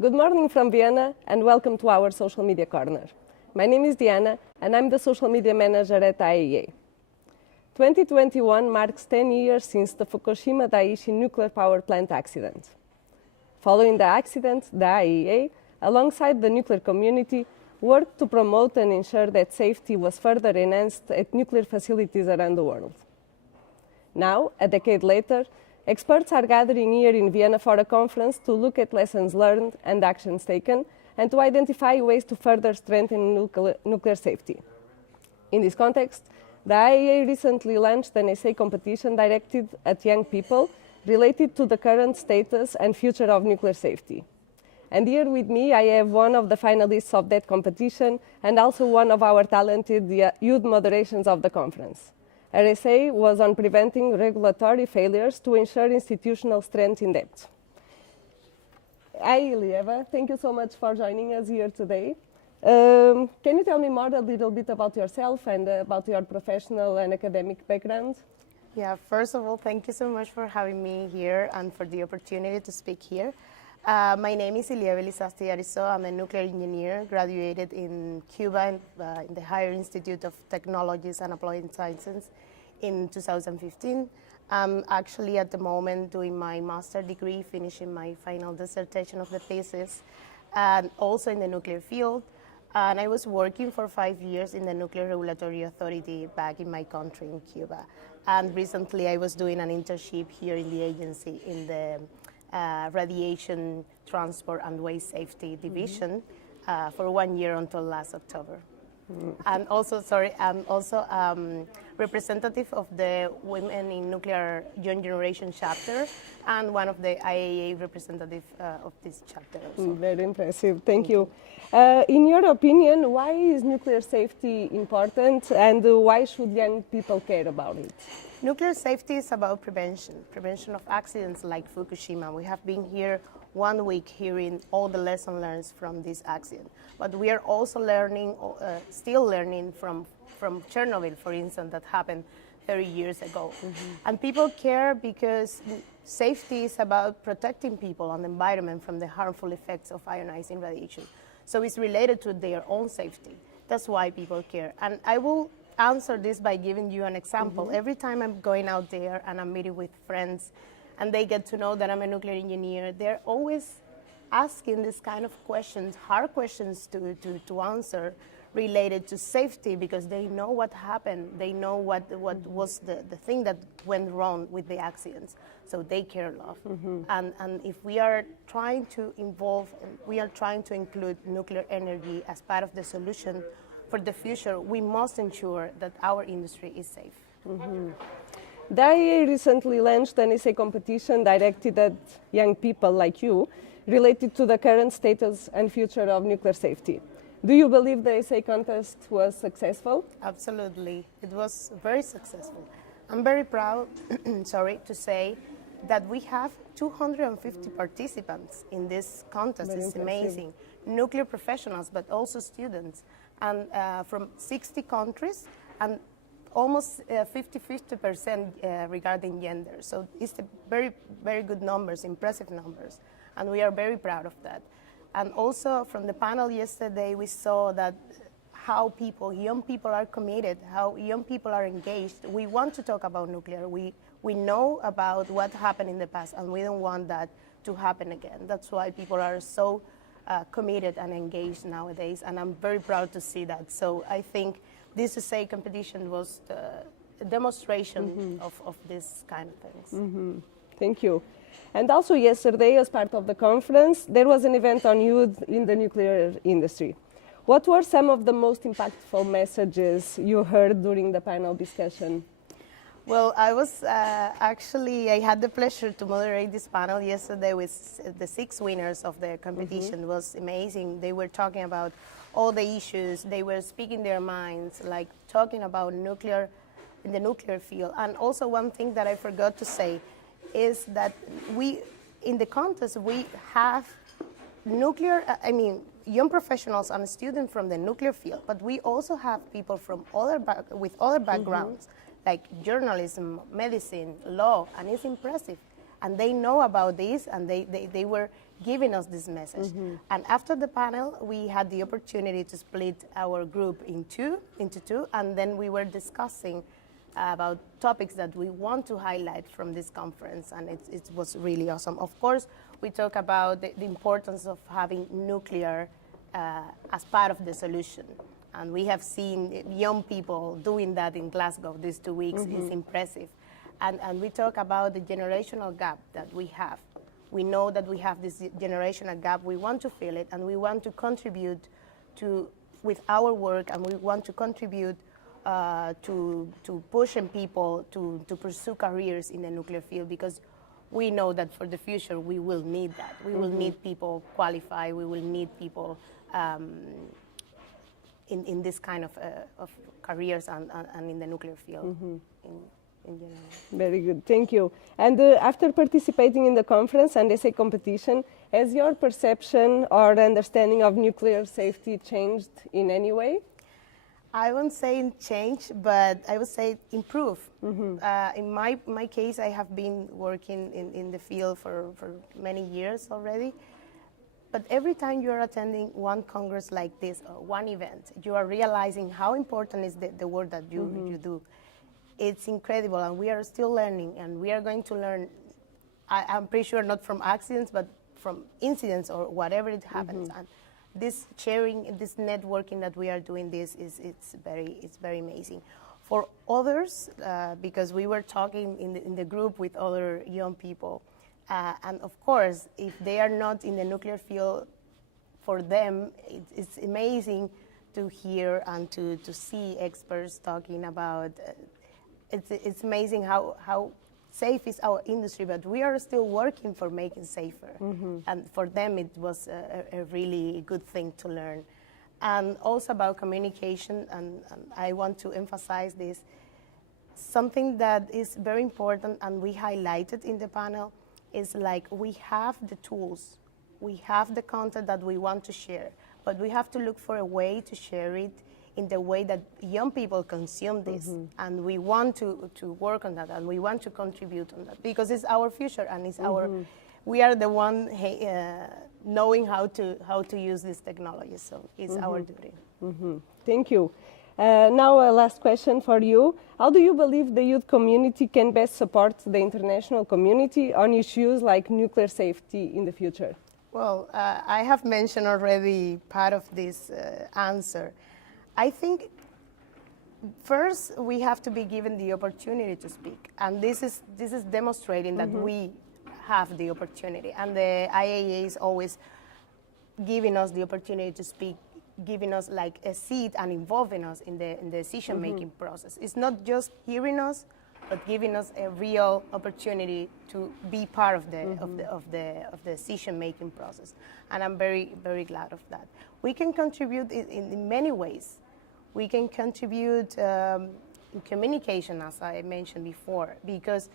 Good morning from Vienna and welcome to our social media corner. My name is Diana and I'm the social media manager at IAEA. 2021 marks 10 years since the Fukushima-Daiichi nuclear power plant accident. Following the accident, the IAEA, alongside the nuclear community, worked to promote and ensure that safety was further enhanced at nuclear facilities around the world. Now, a decade later, experts are gathering here in Vienna for a conference to look at lessons learned and actions taken and to identify ways to further strengthen nuclear safety. In this context, the IAEA recently launched an essay competition directed at young people related to the current status and future of nuclear safety. And here with me, I have one of the finalists of that competition and also one of our talented youth moderations of the conference. Her essay was on preventing regulatory failures to ensure institutional strength in depth. Hi, Ilieva. Thank you so much for joining us here today. Can you tell me more a little bit about yourself and about your professional and academic background? Yeah, first of all, thank you so much for having me here and for the opportunity to speak here. My name is Ilieva Arisso. I'm a nuclear engineer, graduated in Cuba in the Higher Institute of Technologies and Applied Sciences in 2015. I'm actually at the moment doing my master's degree, finishing my final dissertation of the thesis, and also in the nuclear field. And I was working for 5 years in the Nuclear Regulatory Authority back in my country, in Cuba. And recently I was doing an internship here in the agency in the Radiation Transport and Waste Safety Division for 1 year until last October. And also, I'm also representative of the Women in Nuclear Young Generation chapter and one of the IAEA representative of this chapter also. Very impressive, thank you. In your opinion, why is nuclear safety important and why should young people care about it? Nuclear safety is about prevention of accidents like Fukushima. We have been here 1 week hearing all the lessons learned from this accident. But we are also learning, still learning from Chernobyl, for instance, that happened 30 years ago. And people care because safety is about protecting people and the environment from the harmful effects of ionizing radiation. So it's related to their own safety. That's why people care. And I will answer this by giving you an example. Every time I'm going out there and I'm meeting with friends and they get to know that I'm a nuclear engineer, they're always asking this kind of questions, hard questions to answer related to safety because they know what happened. They know what was the thing that went wrong with the accidents. So they care a lot. And if we are trying to we are trying to include nuclear energy as part of the solution for the future, we must ensure that our industry is safe. The IAEA recently launched an essay competition directed at young people like you, related to the current status and future of nuclear safety. Do you believe the essay contest was successful? Absolutely, it was very successful. I'm very proud, to say that we have 250 participants in this contest. It's amazing. Nuclear professionals, but also students, and from 60 countries, and almost 50% regarding gender. So it's a very, very good numbers, impressive numbers, and we are very proud of that. And also from the panel yesterday, we saw that how young people are committed, how young people are engaged. We want to talk about nuclear. We know about what happened in the past, and we don't want that to happen again. That's why people are so committed and engaged nowadays, and I'm very proud to see that. So I think this essay competition was a demonstration of this kind of things. Thank you. And also yesterday, as part of the conference, there was an event on youth in the nuclear industry. What were some of the most impactful messages you heard during the panel discussion? Well, I was I had the pleasure to moderate this panel yesterday with the 6 winners of the competition. It was amazing. They were talking about all the issues. They were speaking their minds, like talking about nuclear in the nuclear field. And also one thing that I forgot to say is that in the contest, we have young professionals and students from the nuclear field, but we also have people from with other backgrounds, like journalism, medicine, law, and it's impressive. And they know about this, and they were giving us this message. And after the panel, we had the opportunity to split our group into two, and then we were discussing about topics that we want to highlight from this conference, and it was really awesome. Of course, we talk about the importance of having nuclear as part of the solution. And we have seen young people doing that in Glasgow these 2 weeks. It's impressive. And we talk about the generational gap that we have. We know that we have this generational gap. We want to fill it, and we want to contribute with our work, and we want to contribute to pushing people to pursue careers in the nuclear field, because we know that for the future we will need that. We will need people qualified. We will need people in this kind of careers and in the nuclear field in general. Very good, thank you. And after participating in the conference and essay competition, has your perception or understanding of nuclear safety changed in any way? I won't say change, but I would say improve. In my case, I have been working in the field for many years already. But every time you are attending one congress like this, or one event, you are realizing how important is the work that you do. It's incredible, and we are still learning, and we are going to learn, I'm pretty sure not from accidents, but from incidents or whatever it happens. And this sharing, this networking that we are doing, it's very amazing. For others, because we were talking in the group with other young people, and of course, if they are not in the nuclear field, for them, it's amazing to hear and to see experts talking about. It's amazing how safe is our industry, but we are still working for making safer. And for them, it was a really good thing to learn. And also about communication, and I want to emphasize this, something that is very important, and we highlighted in the panel, is like we have the tools, we have the content that we want to share, but we have to look for a way to share it in the way that young people consume this. And we want to work on that, and we want to contribute on that, because it's our future, and it's we are the one knowing how to use this technology, so it's our duty. Thank you. Now a last question for you. How do you believe the youth community can best support the international community on issues like nuclear safety in the future? Well, I have mentioned already part of this answer. I think first we have to be given the opportunity to speak, and this is demonstrating that we have the opportunity, and the IAEA is always giving us the opportunity to speak, giving us like a seat and involving us in the decision-making process. It's not just hearing us, but giving us a real opportunity to be part of the decision-making process. And I'm very, very glad of that. We can contribute in many ways. We can contribute in communication, as I mentioned before, because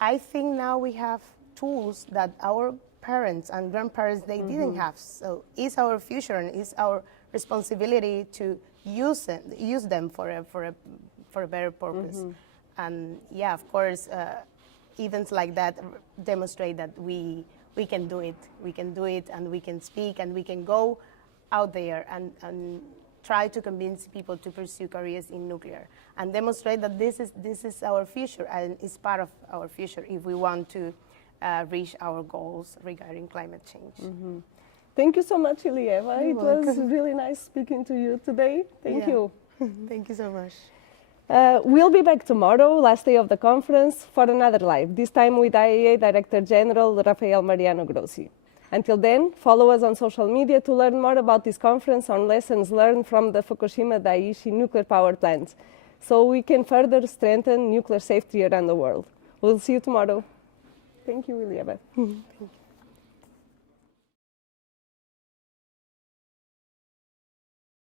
I think now we have tools that our parents and grandparents, they didn't have. So it's our future, and it's our responsibility to use them for a better purpose. And yeah, of course, events like that demonstrate that we can do it. We can do it, and we can speak, and we can go out there and try to convince people to pursue careers in nuclear, and demonstrate that this is our future, and it's part of our future if we want to reach our goals regarding climate change. Thank you so much, Ilieva. It was really nice speaking to you today. Thank you. Thank you so much. We'll be back tomorrow, last day of the conference, for another live, this time with IAEA Director General Rafael Mariano Grossi. Until then, follow us on social media to learn more about this conference on lessons learned from the Fukushima-Daiichi nuclear power plants, so we can further strengthen nuclear safety around the world. We'll see you tomorrow. Thank you, Ilieva. Thank you.